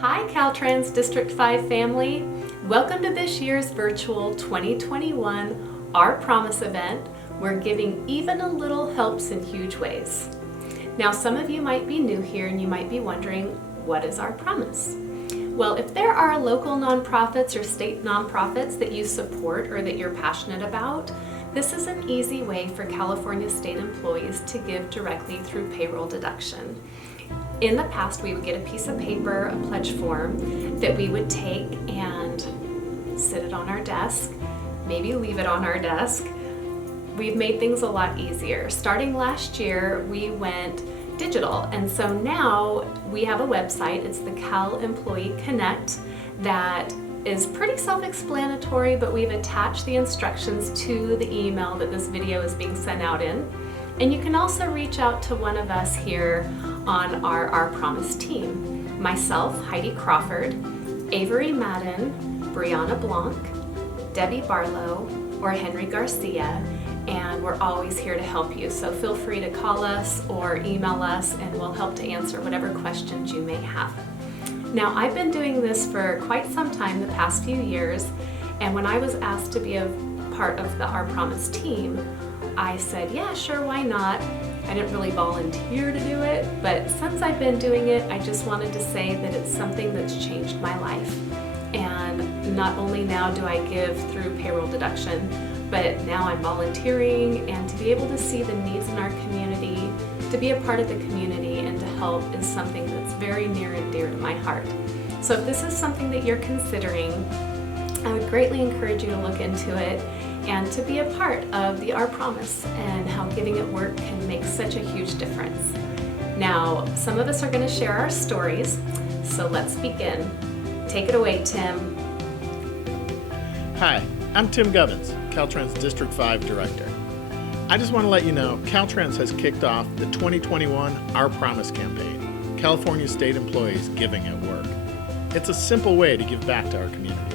Hi Caltrans District 5 family. Welcome to this year's virtual 2021 Our Promise event. We're giving even a little helps in huge ways. Now some of you might be new here and you might be wondering, what is Our Promise? Well, if there are local nonprofits or state nonprofits that you support or that you're passionate about, this is an easy way for California state employees to give directly through payroll deduction. In the past, we would get a piece of paper, a pledge form, that we would take and sit it on our desk, maybe leave it on our desk. We've made things a lot easier. Starting last year, we went digital, and so now we have a website. It's the Cal Employee Connect that is pretty self-explanatory, but we've attached the instructions to the email that this video is being sent out in. And you can also reach out to one of us here on our Promise team. Myself, Heidi Crawford, Avery Madden, Brianna Blanc, Debbie Barlow, or Henry Garcia, and we're always here to help you. So feel free to call us or email us and we'll help to answer whatever questions you may have. Now, I've been doing this for quite some time, the past few years, and when I was asked to be a part of the Our Promise team, I said, yeah, sure, why not? I didn't really volunteer to do it, but since I've been doing it, I just wanted to say that it's something that's changed my life. And not only now do I give through payroll deduction, but now I'm volunteering, and to be able to see the needs in our community, to be a part of the community and to help is something that's very near and dear to my heart. So if this is something that you're considering, I would greatly encourage you to look into it and to be a part of the Our Promise and how giving at work can make such a huge difference. Now, some of us are going to share our stories, so let's begin. Take it away, Tim. Hi, I'm Tim Gubbins, Caltrans District 5 Director. I just want to let you know Caltrans has kicked off the 2021 Our Promise campaign, California State Employees Giving at Work. It's a simple way to give back to our communities.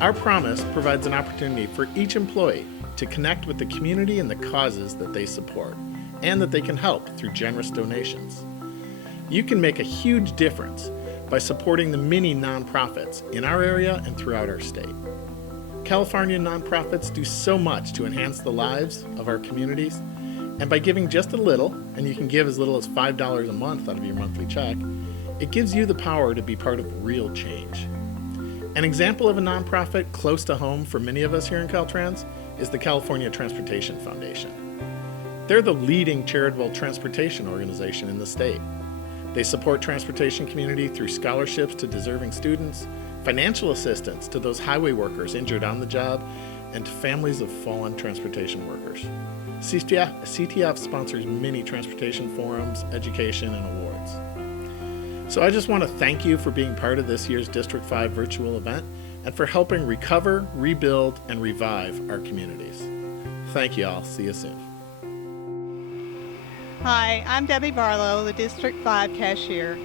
Our Promise provides an opportunity for each employee to connect with the community and the causes that they support, and that they can help through generous donations. You can make a huge difference by supporting the many nonprofits in our area and throughout our state. California nonprofits do so much to enhance the lives of our communities, and by giving just a little, and you can give as little as $5 a month out of your monthly check, it gives you the power to be part of real change. An example of a nonprofit close to home for many of us here in Caltrans is the California Transportation Foundation. They're the leading charitable transportation organization in the state. They support transportation community through scholarships to deserving students, financial assistance to those highway workers injured on the job, and to families of fallen transportation workers. CTF sponsors many transportation forums, education, and awards. So I just want to thank you for being part of this year's District 5 virtual event and for helping recover, rebuild, and revive our communities. Thank you all. See you soon. Hi, I'm Debbie Barlow, the District 5 cashier.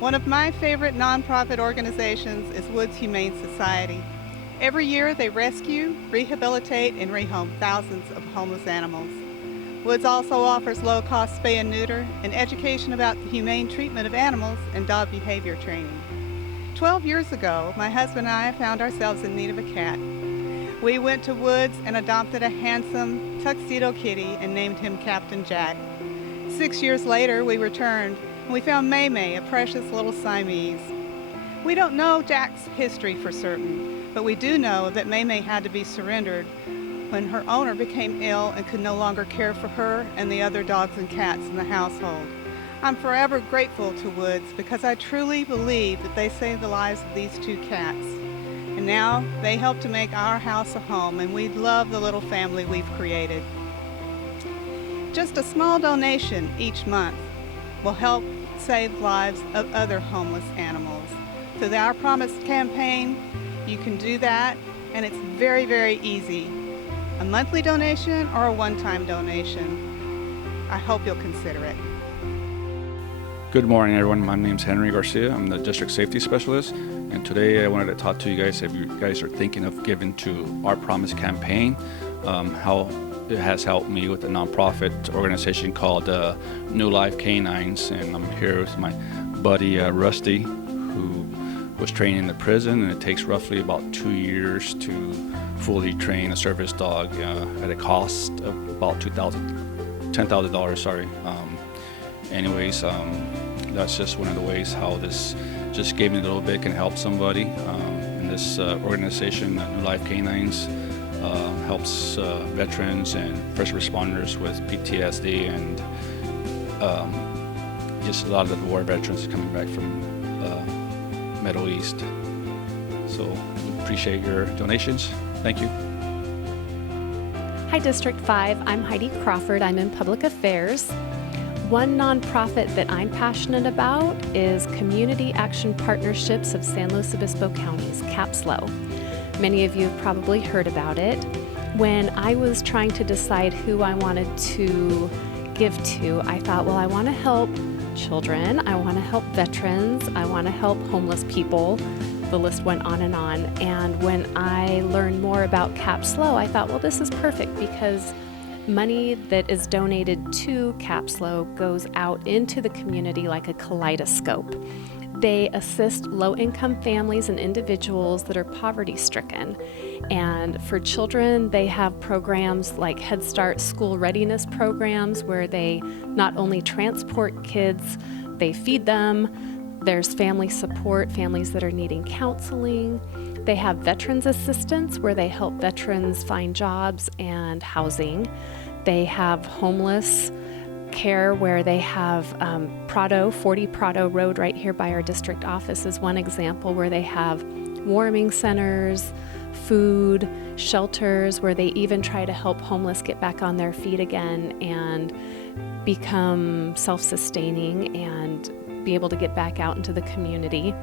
One of my favorite nonprofit organizations is Woods Humane Society. Every year they rescue, rehabilitate, and rehome thousands of homeless animals. Woods also offers low-cost spay and neuter and education about the humane treatment of animals and dog behavior training. 12 years ago, my husband and I found ourselves in need of a cat. We went to Woods and adopted a handsome tuxedo kitty and named him Captain Jack. 6 years later, we returned and we found May, a precious little Siamese. We don't know Jack's history for certain, but we do know that May had to be surrendered when her owner became ill and could no longer care for her and the other dogs and cats in the household. I'm forever grateful to Woods because I truly believe that they saved the lives of these two cats. And now they help to make our house a home, and we love the little family we've created. Just a small donation each month will help save lives of other homeless animals. Through the Our Promise campaign, you can do that, and it's very, very easy. A monthly donation or a one-time donation. I hope you'll consider it. Good morning, everyone. My name is Henry Garcia. I'm the District Safety Specialist, and today I wanted to talk to you guys if you guys are thinking of giving to Our Promise campaign, how it has helped me with a nonprofit organization called New Life Canines, and I'm here with my buddy Rusty, who was trained in the prison, and it takes roughly about 2 years to fully train a service dog at a cost of about $10,000. Sorry. That's just one of the ways how this just gave me a little bit can help somebody. And this organization, New Life Canines, helps veterans and first responders with PTSD and just a lot of the war veterans coming back from Middle East. So we appreciate your donations. Thank you. Hi, District 5. I'm Heidi Crawford. I'm in Public Affairs. One nonprofit that I'm passionate about is Community Action Partnerships of San Luis Obispo Counties, CAPSLO. Many of you have probably heard about it. When I was trying to decide who I wanted to give to, I thought, well, I want to help children, I want to help veterans, I want to help homeless people. The list went on. And when I learned more about CAPSLO, I thought, well, this is perfect because money that is donated to CAPSLO goes out into the community like a kaleidoscope. They assist low-income families and individuals that are poverty-stricken. And for children, they have programs like Head Start school readiness programs where they not only transport kids, they feed them. There's family support, families that are needing counseling. They have veterans assistance where they help veterans find jobs and housing. They have homeless care where they have 40 Prado Road right here by our district office is one example where they have warming centers, food, shelters, where they even try to help homeless get back on their feet again and become self-sustaining and be able to get back out into the community.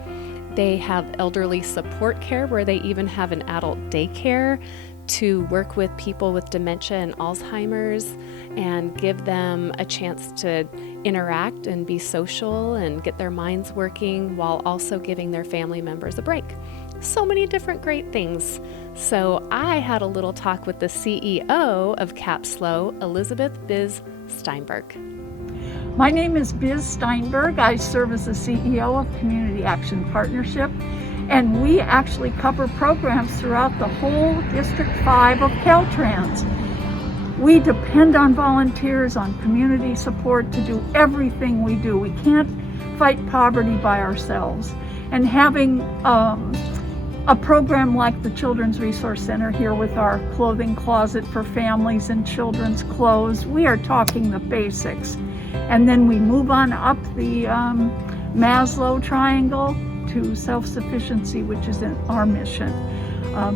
They have elderly support care where they even have an adult daycare to work with people with dementia and Alzheimer's and give them a chance to interact and be social and get their minds working while also giving their family members a break. So many different great things. So I had a little talk with the CEO of CAPSLO, Elizabeth Biz Steinberg. My name is Biz Steinberg. I serve as the CEO of Community Action Partnership, and we actually cover programs throughout the whole District 5 of Caltrans. We depend on volunteers, on community support to do everything we do. We can't fight poverty by ourselves. And having a program like the Children's Resource Center here with our clothing closet for families and children's clothes, we are talking the basics. And then we move on up the Maslow triangle to self-sufficiency, which is our mission.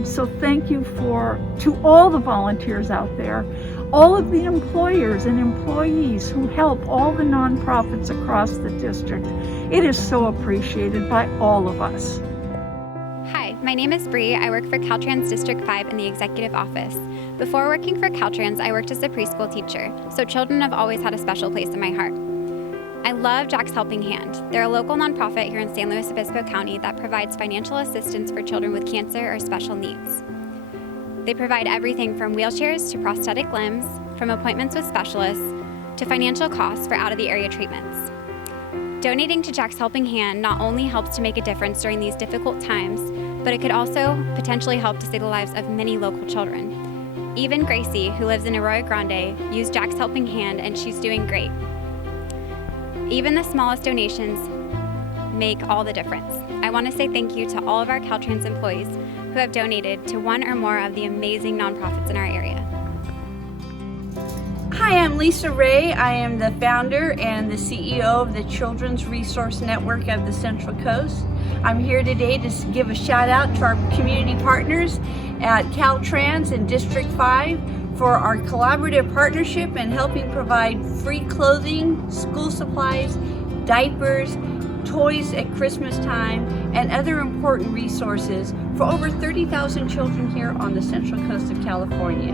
So thank you to all the volunteers out there, all of the employers and employees who help all the nonprofits across the district. It is so appreciated by all of us. Hi, my name is Bree. I work for Caltrans District 5 in the executive office. Before working for Caltrans, I worked as a preschool teacher, so children have always had a special place in my heart. I love Jack's Helping Hand. They're a local nonprofit here in San Luis Obispo County that provides financial assistance for children with cancer or special needs. They provide everything from wheelchairs to prosthetic limbs, from appointments with specialists, to financial costs for out-of-the-area treatments. Donating to Jack's Helping Hand not only helps to make a difference during these difficult times, but it could also potentially help to save the lives of many local children. Even Gracie, who lives in Arroyo Grande, used Jack's Helping Hand and she's doing great. Even the smallest donations make all the difference. I want to say thank you to all of our Caltrans employees who have donated to one or more of the amazing nonprofits in our area. Hi, I'm Lisa Ray. I am the founder and the CEO of the Children's Resource Network of the Central Coast. I'm here today to give a shout out to our community partners at Caltrans and District 5 for our collaborative partnership and helping provide free clothing, school supplies, diapers, toys at Christmas time, and other important resources for over 30,000 children here on the Central Coast of California.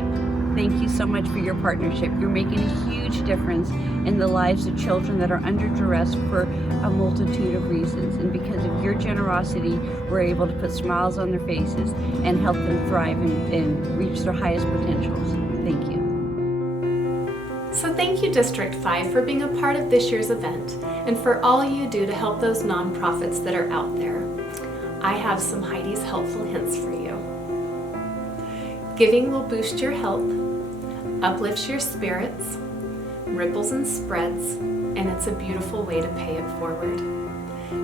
Thank you so much for your partnership. You're making a huge difference in the lives of children that are under duress for a multitude of reasons. And because of your generosity, we're able to put smiles on their faces and help them thrive and reach their highest potentials. Thank you. So thank you, District 5, for being a part of this year's event and for all you do to help those nonprofits that are out there. I have some Heidi's helpful hints for you. Giving will boost your health, uplifts your spirits, ripples and spreads, and it's a beautiful way to pay it forward.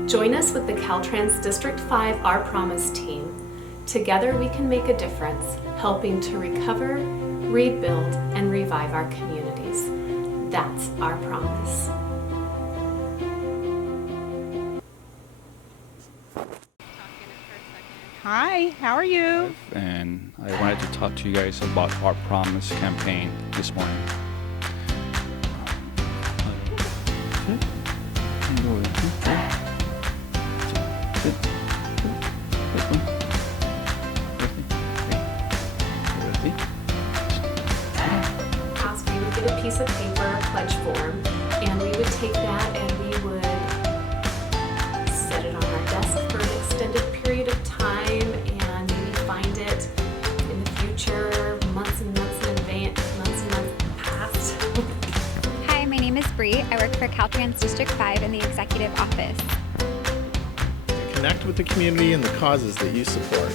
Join us with the Caltrans District 5 Our Promise team. Together we can make a difference, helping to recover, rebuild, and revive our communities. That's our promise. Hi, how are you? And I wanted to talk to you guys about our Promise campaign this morning. We would get a piece of paper, a pledge form, and we would take that and we would set it on our desk for an extended period of time and maybe find it in the future, months and months in advance, months and months past. Hi, my name is Bree. I work for Caltrans District 5 in the Executive Office. Connect with the community and the causes that you support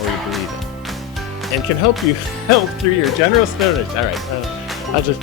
or you believe in, and can help you help through your generous donation. All right, I'll just